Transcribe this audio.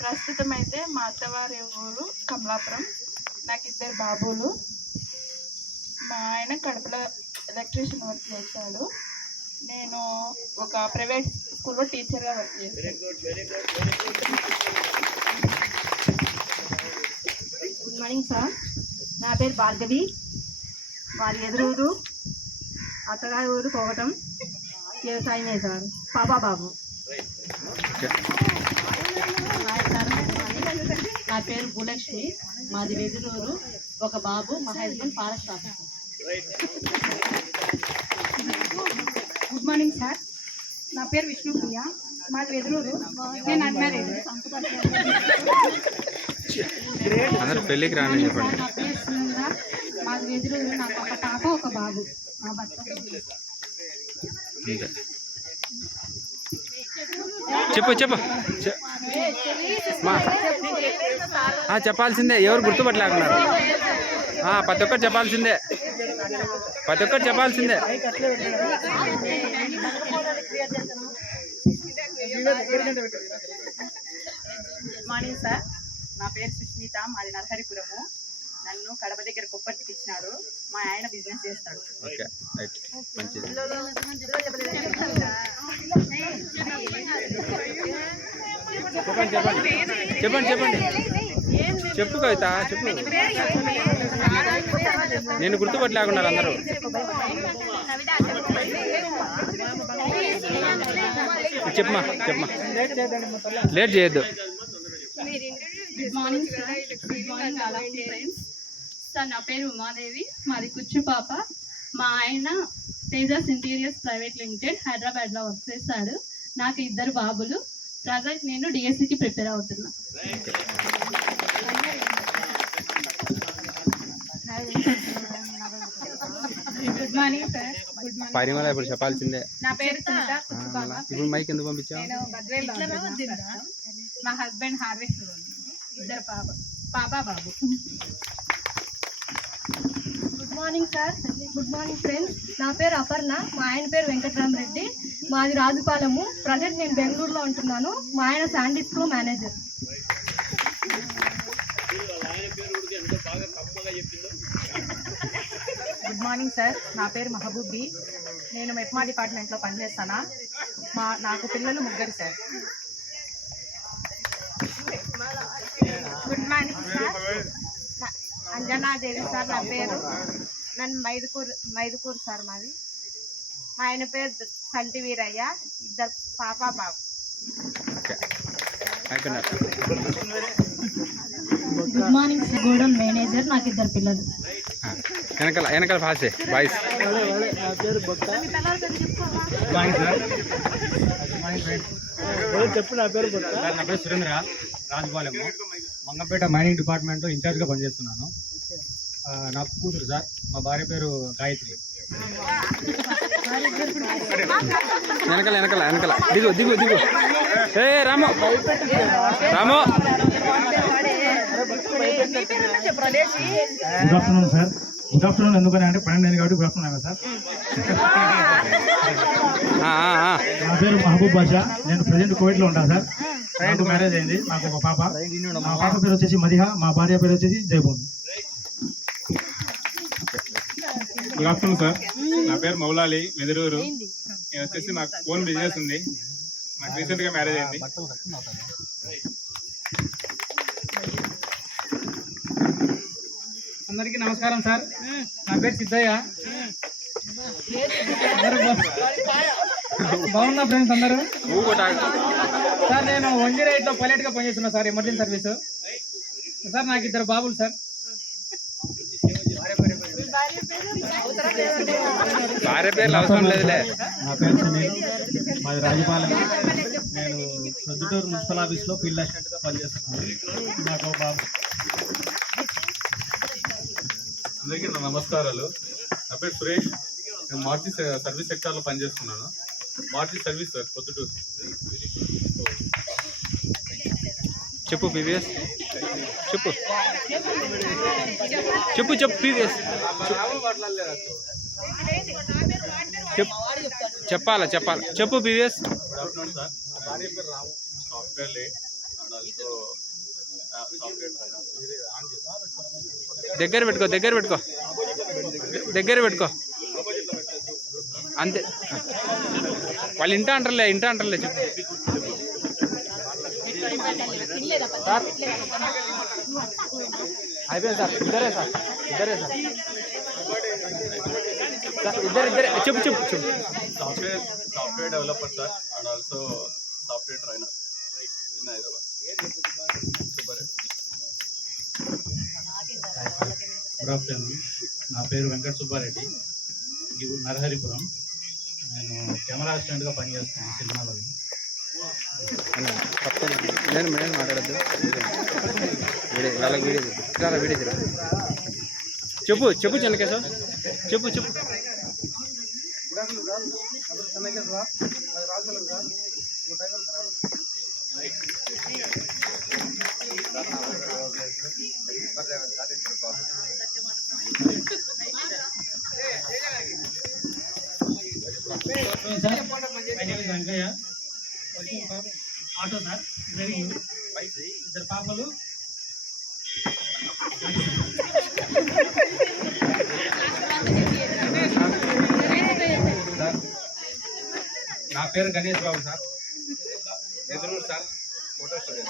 ప్రస్తుతం అయితే మా అత్తవారి ఊరు కమలాపురం. నాకు 2 బాబులు. మా ఆయన కడపలో ఎలక్ట్రీషియన్ వర్క్ చేస్తాడు. నేను ఒక ప్రైవేట్ స్కూల్లో టీచర్గా వర్క్ చేస్తాను. Good morning sir. నా పేరు భార్గవి. వారి ఎదురూరు, అత్తగారి ఊరు పోవటం, వ్యవసాయమే సార్. బాబు. నా పేరు భూలక్ష్మి. మాది వెదురూరు. ఒక బాబు. మా husband forest officer. Good morning sir. నా పేరు విష్ణుప్రియ. మాది వెదురూరు. నేను అన్మ్యారీడ్. పెళ్ళికి రాని చెప్పండి. నా పేరు సునంద. మాది వెదురూరు. నాకు ఒక పాప, ఒక బాబు. మా భర్త చెప్పు చెప్పాల్సిందే. ఎవరు గుర్తుపట్టలేకున్నారు. ప్రతి ఒక్కరు చెప్పాల్సిందే. Morning sir. నా పేరు సుష్మిత. మాది నరహరిపురము. నన్ను కడప దగ్గర కొప్పటికి ఇచ్చినారు. మా ఆయన బిజినెస్ చేస్తాడు. ఓకే, రైట్, మంచిది. చెప్పండి. చెప్పు కవిత, చెప్పు. నేను గుర్తుపట్టలేకున్నారు అందరూ. చెప్పమా. లేట్ చేయొద్దు. Good morning sir. Good morning all of friends. Sir నా పేరు ఉమాదేవి. మాది కుచ్చు పాప. మా ఆయన తేజస్ ఇంటీరియర్స్ ప్రైవేట్ లిమిటెడ్ హైదరాబాద్లో వర్క్ చేస్తాడు. నాకు 2 బాబులు. ప్రజెంట్ నేను డిఎస్సికి ప్రిపేర్ అవుతున్నా. Good morning sir. Good morning. Parimala ఇప్పుడు చెప్పాల్సిందే. నా పేరు సునీత. ఇప్పుడు మైక్ ఎందుకు పంపించావు? నేను బద్వేల్. మా హస్బెండ్ హార్వెస్ట్. 2 పాప బాబు. Good morning sir. Good morning friends. నా పేరు అపర్ణ. మా ఆయన పేరు వెంకటరామరెడ్డి. మాది రాజుపాలెము. ప్రజెంట్ నేను బెంగళూరులో ఉంటున్నాను. మా ఆయన శాండీస్లో మేనేజర్. Good morning sir. నా పేరు మహబూబి. నేను మెప్మా డిపార్ట్మెంట్లో పనిచేస్తాను. నాకు పిల్లలు 3 sir. Good morning sir. Anjana Devi sir నా పేరు. నన్ను మైదుకూరు సార్ మాది. మా ఆయన పేరు సంటి వీరయ్య. 2 పాప బాబు. Good morning sir. Gudem manager. నాకు 2 పిల్లలు. వెనకాల ఫాస్ట్ బాయ్స్. చెప్పు. నా పేరు సురేంద్ర. రాజుపాలెము, మంగంపేట మైనింగ్ డిపార్ట్మెంట్లో ఇన్ఛార్జ్గా పనిచేస్తున్నాను. నాకు కూతురు సార్. మా భార్య పేరు గాయత్రి. వెనకాల దిగు. ఏ Ramu. Good afternoon sir. Good afternoon ఎందుకని అంటే 12 కాబట్టి గుడ్ ఆఫ్టర్నూన్ సార్. నా పేరు మహబూబ్ బాషా. నేను ప్రజెంట్ కోవిడ్లో ఉంటాను సార్. నాకు మ్యారేజ్ అయింది. నాకు ఒక పాప. మా పాప పేరు వచ్చేసి మదిహ. మా భార్య పేరు వచ్చేసి జైపూర్. Good afternoon sir. నా పేరు మౌలాలి, వెదురూరు. నేను వచ్చేసి నాకు ఓన్ బిజినెస్ ఉంది. నాకు రీసెంట్గా మ్యారేజ్ అయింది. అందరికీ నమస్కారం సార్. నా పేరు సిద్ధయ్య. బాగున్నా ఫ్రెండ్స్ అందరూ? సార్ నేను 108లో పైలట్గా పనిచేస్తున్నా సార్. Emergency service sir. నాకు 2 బాబులు సార్. భార్య పేర్లు అవసరం లేదులే. నా పేరు సునీల్. మాది రాజుపాలెం. నేను ప్రొద్దుటూరు మున్సిపల్ ఆఫీస్లో ఫీల్డ్ అసిస్టెంట్గా పనిచేస్తున్నాను. నాకు ఒక బాబు. అందరికీ నా నమస్కారాలు. నా పేరు సురేష్. నేను మారుతి సర్వీస్ సెక్టార్లో పనిచేస్తున్నాను. Maruti service sir, Proddatur. చెప్పు పీవీఎస్. చెప్పు పీవీఎస్. చెప్పాలా చెప్పు పీవీఎస్. Good afternoon sir. నా భార్య పేరు software lead and also software trainer. దగ్గర పెట్టుకో అంతే. వాళ్ళు ఇంట అంటారులే చెప్పు. సార్ అయిపోయింది సార్. ఇద్దరే సార్. ఇద్దరే చెప్పు. Software developer sir and also software trainer in Hyderabad. Good afternoon. నా పేరు వెంకట సుబ్బారెడ్డి, నరహరిపురం. నేను కెమెరా అసిస్టెంట్గా పనిచేస్తాను సినిమాలో. నేను మాట్లాడద్దు. వాళ్ళకి వీడియో చెప్పు చెన్నకేశ్వర చెప్పు. Sir my name is Venkaiah. Auto sir, driving. ఇద్దరు పాపలు. నా పేరు గణేష్ బాబు సార్, ఎదురు సార్, ఫోటో స్టూడియో.